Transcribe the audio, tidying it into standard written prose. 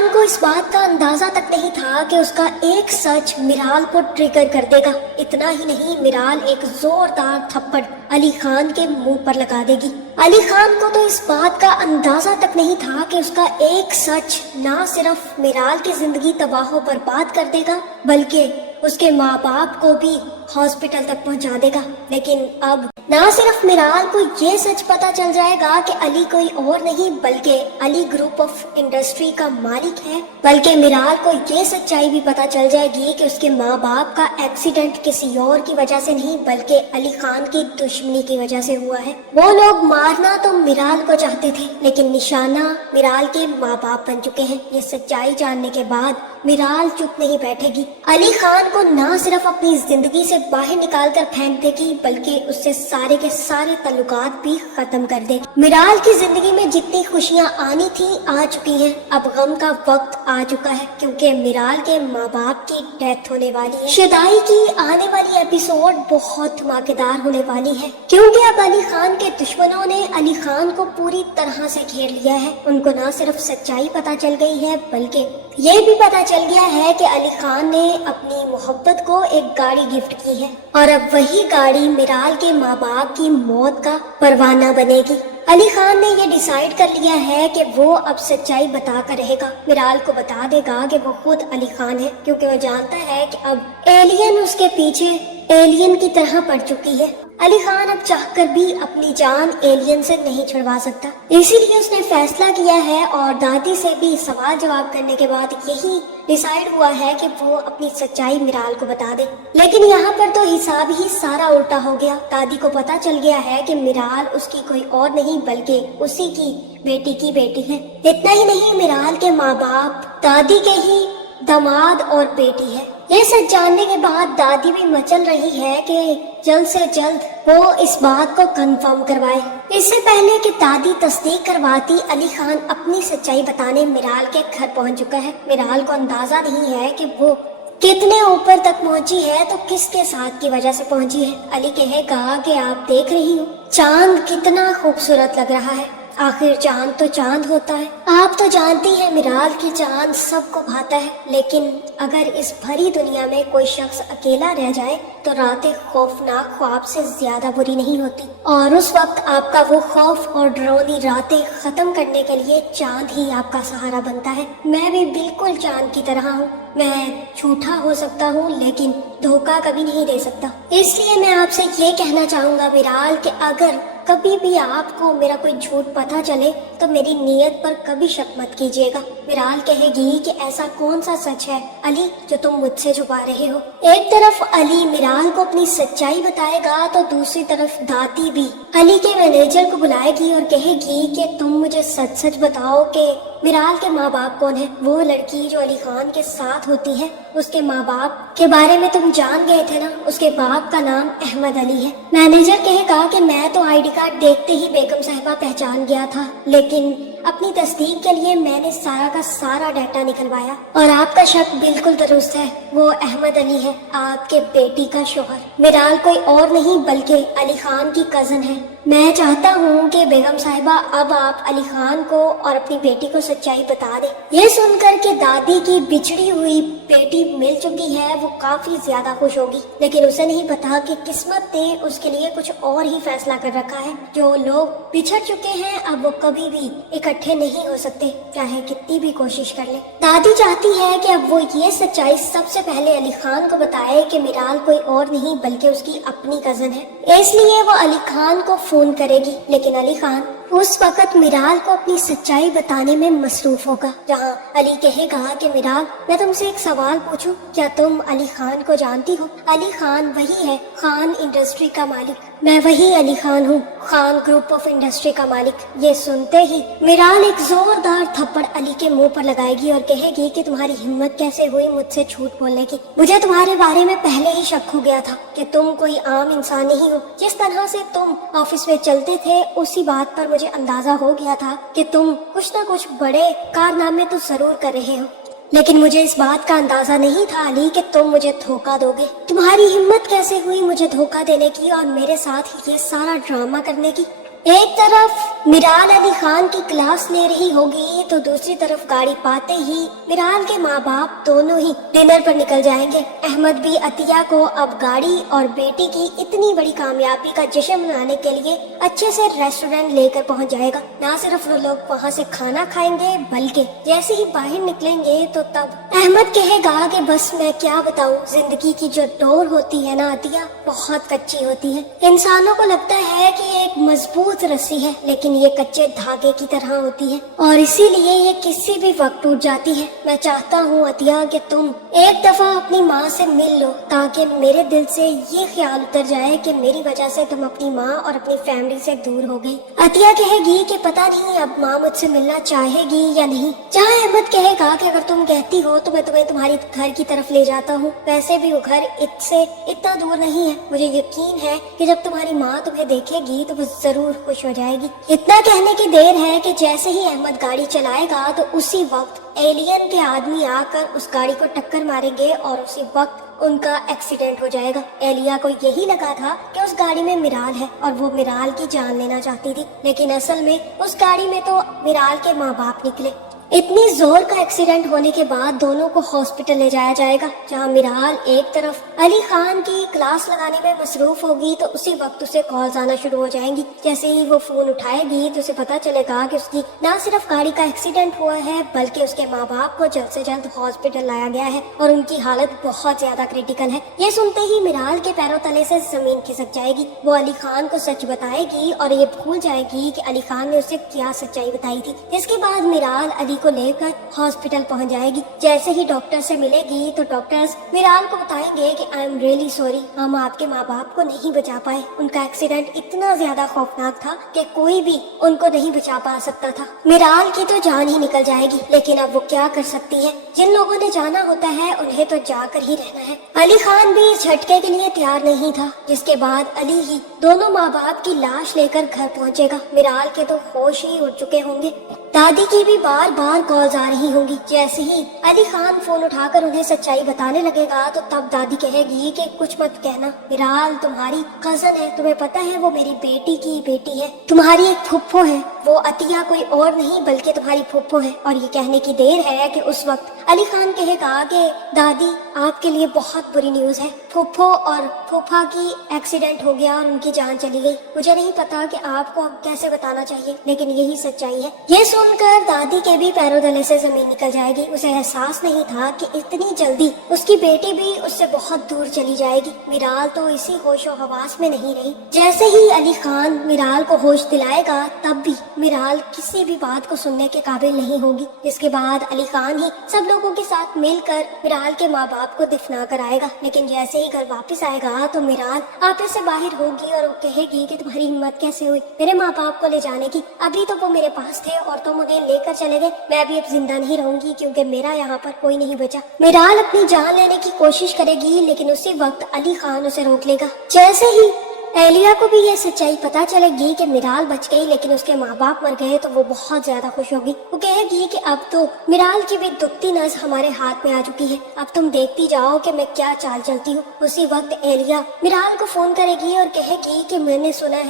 خان کو اس بات کا اندازہ تک نہیں تھا کہ اس کا ایک سچ میرال کو ٹریگر کر دے گا۔ اتنا ہی نہیں، میرال ایک زوردار تھپڑ علی خان کے منہ پر لگا دے گی۔ علی خان کو تو اس بات کا اندازہ تک نہیں تھا کہ اس کا ایک سچ نہ صرف میرال کی زندگی تباہ و برباد کر دے گا بلکہ اس کے ماں باپ کو بھی ہاسپٹل تک پہنچا دے گا۔ لیکن اب نہ صرف میرال کو یہ سچ پتا چل جائے گا کہ علی کوئی اور نہیں بلکہ علی گروپ آف انڈسٹری کا مالک ہے، بلکہ میرال کو یہ سچائی بھی پتا چل جائے گی کہ اس کے ماں باپ کا ایکسیڈنٹ کسی اور کی وجہ سے نہیں بلکہ علی خان کی دشمنی کی وجہ سے ہوا ہے۔ وہ لوگ مارنا تو میرال کو چاہتے تھے لیکن نشانہ میرال کے ماں باپ بن چکے ہیں۔ یہ سچائی جاننے کے بعد میرال چپ نہیں بیٹھے گی۔ علی خان کو نہ صرف اپنی زندگی سے باہر نکال کر پھینک دے گی بلکہ اس سے سارے کے سارے تعلقات بھی ختم کر دے گی۔ میرال کی زندگی میں جتنی خوشیاں آنی تھیں آ چکی ہیں، اب غم کا وقت آ چکا ہے کیونکہ میرال کے ماں باپ کی ڈیتھ ہونے والی ہے۔ شدائی کی آنے والی ایپیسوڈ بہت دھماکےدار ہونے والی ہے کیونکہ اب علی خان کے دشمنوں نے علی خان کو پوری طرح سے گھیر لیا ہے۔ ان کو نہ صرف سچائی پتا چل گئی ہے بلکہ یہ بھی پتا چل گیا ہے کہ علی خان نے اپنی محبت کو ایک گاڑی گفٹ کی ہے اور اب وہی گاڑی میرال کے ماں باپ کی موت کا پروانہ بنے گی۔ علی خان نے یہ ڈیسائیڈ کر لیا ہے کہ وہ اب سچائی بتا کر رہے گا، میرال کو بتا دے گا کہ وہ خود علی خان ہے کیونکہ وہ جانتا ہے کہ اب ایلین اس کے پیچھے ایلین کی طرح پڑ چکی ہے۔ علی خان اب چاہ کر بھی اپنی جان ایلین سے نہیں چھڑوا سکتا، اسی لیے اس نے فیصلہ کیا ہے اور دادی سے بھی سوال جواب کرنے کے بعد یہی ڈیسائیڈ ہوا ہے کہ وہ اپنی سچائی میرال کو بتا دے۔ لیکن یہاں پر تو حساب ہی سارا الٹا ہو گیا۔ دادی کو پتا چل گیا ہے کہ میرال اس کی کوئی اور نہیں بلکہ اسی کی بیٹی کی بیٹی ہے۔ اتنا ہی نہیں، میرال کے ماں باپ دادی کے ہی داماد اور بیٹی ہے۔ یہ سچ جاننے کے بعد دادی بھی مچل رہی ہے کہ جلد سے جلد وہ اس بات کو کنفرم کروائے۔ اس سے پہلے کہ دادی تصدیق کرواتی، علی خان اپنی سچائی بتانے میرال کے گھر پہنچ چکا ہے۔ میرال کو اندازہ نہیں ہے کہ وہ کتنے اوپر تک پہنچی ہے تو کس کے ساتھ کی وجہ سے پہنچی ہے۔ علی کہے گا کہ آپ دیکھ رہی ہو چاند کتنا خوبصورت لگ رہا ہے، آخر چاند تو چاند ہوتا ہے۔ آپ تو جانتی ہیں میرال کی چاند سب کو بھاتا ہے، لیکن اگر اس بھری دنیا میں کوئی شخص اکیلا رہ جائے تو راتیں خوفناک خواب سے زیادہ بری نہیں ہوتی، اور اس وقت آپ کا وہ خوف اور ڈرونی راتیں ختم کرنے کے لیے چاند ہی آپ کا سہارا بنتا ہے۔ میں بھی بالکل چاند کی طرح ہوں، میں جھوٹا ہو سکتا ہوں لیکن دھوکہ کبھی نہیں دے سکتا۔ اس لیے میں آپ سے یہ کہنا چاہوں گا میرال کہ اگر کبھی بھی آپ کو میرا کوئی جھوٹ پتہ چلے تو میری نیت پر کبھی شک مت کیجیے گا۔ میرال کہے گی کہ ایسا کون سا سچ ہے علی جو تم مجھ سے چھپا رہے ہو۔ ایک طرف علی میرال کو اپنی سچائی بتائے گا تو دوسری طرف دادی بھی علی کے مینیجر کو بلائے گی اور کہے گی کہ تم مجھے سچ سچ بتاؤ کہ میرال کے ماں باپ کون ہیں۔ وہ لڑکی جو علی خان کے ساتھ ہوتی ہے، اس کے ماں باپ کے بارے میں تم جان گئے تھے نا، اس کے باپ کا نام احمد علی ہے۔ مینیجر کہے گا کہ میں تو آئی ڈی کارڈ دیکھتے ہی بیگم صاحبہ پہچان گیا تھا، لیکن اپنی تصدیق کے لیے میں نے سارا کا سارا ڈیٹا نکلوایا اور آپ کا شک بالکل درست ہے، وہ احمد علی ہے، آپ کے بیٹی کا شوہر۔ میرال کوئی اور نہیں بلکہ علی خان کی کزن ہے۔ میں چاہتا ہوں کہ بیگم صاحبہ اب آپ علی خان کو اور اپنی بیٹی کو سچائی بتا دیں۔ یہ سن کر کہ دادی کی بچھڑی ہوئی بیٹی مل چکی ہے وہ کافی زیادہ خوش ہوگی، لیکن اسے نہیں پتا کہ قسمت نے اس کے لیے کچھ اور ہی فیصلہ کر رکھا ہے۔ جو لوگ بچھڑ چکے ہیں اب وہ کبھی بھی اکٹھے نہیں ہو سکتے، چاہے کتنی بھی کوشش کر لیں۔ دادی چاہتی ہے کہ اب وہ یہ سچائی سب سے پہلے علی خان کو بتائے کہ میرال کوئی اور نہیں بلکہ اس کی اپنی کزن ہے، اس لیے وہ علی خان کو فون کرے گی، لیکن علی خان اس وقت میرال کو اپنی سچائی بتانے میں مصروف ہوگا، جہاں علی کہے گا کہ میرال میں تم سے ایک سوال پوچھوں، کیا تم علی خان کو جانتی ہو؟ علی خان وہی ہے، خان انڈسٹری کا مالک، میں وہی علی خان ہوں، خان گروپ آف انڈسٹری کا مالک۔ یہ سنتے ہی میرال ایک زوردار تھپڑ علی کے منہ پر لگائے گی اور کہے گی کہ تمہاری ہمت کیسے ہوئی مجھ سے جھوٹ بولنے کی؟ مجھے تمہارے بارے میں پہلے ہی شک ہو گیا تھا کہ تم کوئی عام انسان نہیں ہو۔ جس طرح سے تم آفس میں چلتے تھے اسی بات پر مجھے اندازہ ہو گیا تھا کہ تم کچھ نہ کچھ بڑے کارنامے تو ضرور کر رہے ہو، لیکن مجھے اس بات کا اندازہ نہیں تھا علی کہ تم مجھے دھوکہ دو گے۔ تمہاری ہمت کیسے ہوئی مجھے دھوکہ دینے کی اور میرے ساتھ یہ سارا ڈرامہ کرنے کی؟ ایک طرف میرال علی خان کی کلاس لے رہی ہوگی تو دوسری طرف گاڑی پاتے ہی میرال کے ماں باپ دونوں ہی ڈنر پر نکل جائیں گے۔ احمد بھی عطیہ کو اب گاڑی اور بیٹی کی اتنی بڑی کامیابی کا جشن منانے کے لیے اچھے سے ریسٹورینٹ لے کر پہنچ جائے گا۔ نہ صرف وہ لوگ وہاں سے کھانا کھائیں گے بلکہ جیسے ہی باہر نکلیں گے تو تب احمد کہے گا کہ بس میں کیا بتاؤں، زندگی کی جو ڈور ہوتی ہے نا عطیہ، بہت کچی ہوتی ہے۔ انسانوں کو لگتا ہے کہ یہ ایک مضبوط رسی ہے لیکن یہ کچے دھاگے کی طرح ہوتی ہے اور اسی لیے یہ کسی بھی وقت ٹوٹ جاتی ہے۔ میں چاہتا ہوں عطیہ کہ تم ایک دفعہ اپنی ماں سے مل لو تاکہ میرے دل سے یہ خیال اتر جائے کہ میری وجہ سے تم اپنی ماں اور اپنی فیملی سے دور ہو گئی۔ عطیہ کہے گی کہ پتہ نہیں اب ماں مجھ سے ملنا چاہے گی یا نہیں، جہاں احمد کہے گا کہ اگر تم کہتی ہو تو میں تمہیں تمہاری گھر کی طرف لے جاتا ہوں، ویسے بھی وہ گھر اس سے اتنا دور نہیں ہے، مجھے یقین ہے کہ جب تمہاری ماں تمہیں دیکھے گی تو وہ ضرور خوش ہو جائے گی۔ اتنا کہنے کی دیر ہے کہ جیسے ہی احمد گاڑی چلائے گا تو اسی وقت ایلین کے آدمی آ کر اس گاڑی کو ٹکر ماریں گے اور اسی وقت ان کا ایکسیڈنٹ ہو جائے گا۔ ایلیا کو یہی لگا تھا کہ اس گاڑی میں میرال ہے اور وہ میرال کی جان لینا چاہتی تھی، لیکن اصل میں اس گاڑی میں تو میرال کے ماں باپ نکلے۔ اتنی زور کا ایکسیڈنٹ ہونے کے بعد دونوں کو ہاسپٹل لے جایا جائے گا، جہاں میرال ایک طرف علی خان کی کلاس لگانے میں مصروف ہوگی تو اسی وقت اسے کالز آنا شروع ہو جائیں گی۔ جیسے ہی وہ فون اٹھائے گی تو اسے پتا چلے گا کہ اس کی نہ صرف گاڑی کا ایکسیڈنٹ ہوا ہے بلکہ اس کے ماں باپ کو جلد سے جلد ہاسپٹل لایا گیا ہے اور ان کی حالت بہت زیادہ کریٹیکل ہے۔ یہ سنتے ہی میرال کے پیروں تلے سے زمین کھسک جائے گی۔ وہ علی خان کو سچ بتائے گی اور یہ بھول جائے گی کہ علی خان نے اسے کیا سچائی بتائی تھی۔ اس کے بعد میرال علی کو لے کر ہاسپٹل پہنچ جائے گی۔ جیسے ہی ڈاکٹر سے ملے گی تو ڈاکٹرز میرال کو بتائیں گے کہ آئی ایم ریئلی سوری، ہم آپ کے ماں باپ کو نہیں بچا پائے، ان کا ایکسیڈنٹ اتنا زیادہ خوفناک تھا کہ کوئی بھی ان کو نہیں بچا پا سکتا تھا۔ میرال کی تو جان ہی نکل جائے گی، لیکن اب وہ کیا کر سکتی ہے، جن لوگوں نے جانا ہوتا ہے انہیں تو جا کر ہی رہنا ہے۔ علی خان بھی اس جھٹکے کے لیے تیار نہیں تھا، جس کے بعد علی ہی دونوں ماں باپ کی لاش لے کر گھر پہنچے گا۔ میرال کے تو ہوش ہی اڑ چکے ہوں گے، دادی کی بھی بار بار کالز آ رہی ہوں گی۔ جیسے ہی علی خان فون اٹھا کر انہیں سچائی بتانے لگے گا تو تب دادی کہے گی کہ کچھ مت کہنا، میرال تمہاری کزن ہے، تمہیں پتہ ہے وہ میری بیٹی کی بیٹی ہے، تمہاری ایک پھپھو ہے، وہ عطیہ کوئی اور نہیں بلکہ تمہاری پھپھو ہے۔ اور یہ کہنے کی دیر ہے کہ اس وقت علی خان کہے گا کہ دادی آپ کے لیے بہت بری نیوز ہے، پھپھو اور پھوپھا کی ایکسیڈنٹ ہو گیا اور ان کی جان چلی گئی۔ مجھے نہیں پتا کہ آپ کو اب کیسے بتانا چاہیے، لیکن یہی سچائی ہے۔ یہ سن کر دادی کے بھی پیروں تلے سے زمین نکل جائے گی۔ اسے احساس نہیں تھا کہ اتنی جلدی اس کی بیٹی بھی اس سے بہت دور چلی جائے گی۔ میرال تو اسی ہوش و حواس میں نہیں رہی۔ جیسے ہی علی خان میرال کو ہوش دلائے گا تب بھی میرال کسی بھی بات کو سننے کے قابل نہیں ہوگی۔ اس کے بعد علی خان ہی سب لوگوں کے ساتھ مل کر میرال کے ماں باپ کو دفنا کر آئے گا، لیکن جیسے ہی گھر واپس آئے گا تو میرال آپس سے باہر ہوگی اور وہ کہے گی کہ تمہاری ہمت کیسے ہوئی میرے ماں باپ کو لے جانے کی، ابھی تو وہ میرے پاس تھے اور تم انہیں لے کر چلے گئے، میں بھی اب زندہ نہیں رہوں گی کیونکہ میرا یہاں پر کوئی نہیں بچا۔ میرال اپنی جان لینے کی کوشش کرے گی لیکن اسی وقت علی خان اسے روک لے گا۔ جیسے ہی ایلیا کو بھی یہ سچائی پتا چلے گی کہ میرال بچ گئی لیکن اس کے ماں باپ مر گئے تو وہ بہت زیادہ خوش ہوگی۔ وہ کہے گی کہ اب تو میرال کی بھی دکھتی نس ہمارے ہاتھ میں آ چکی ہے، اب تم دیکھتی جاؤ کہ میں کیا چال چلتی ہوں۔ اسی وقت ایلیا میرال کو فون کرے گی اور کہے گی کہ میں نے سنا ہے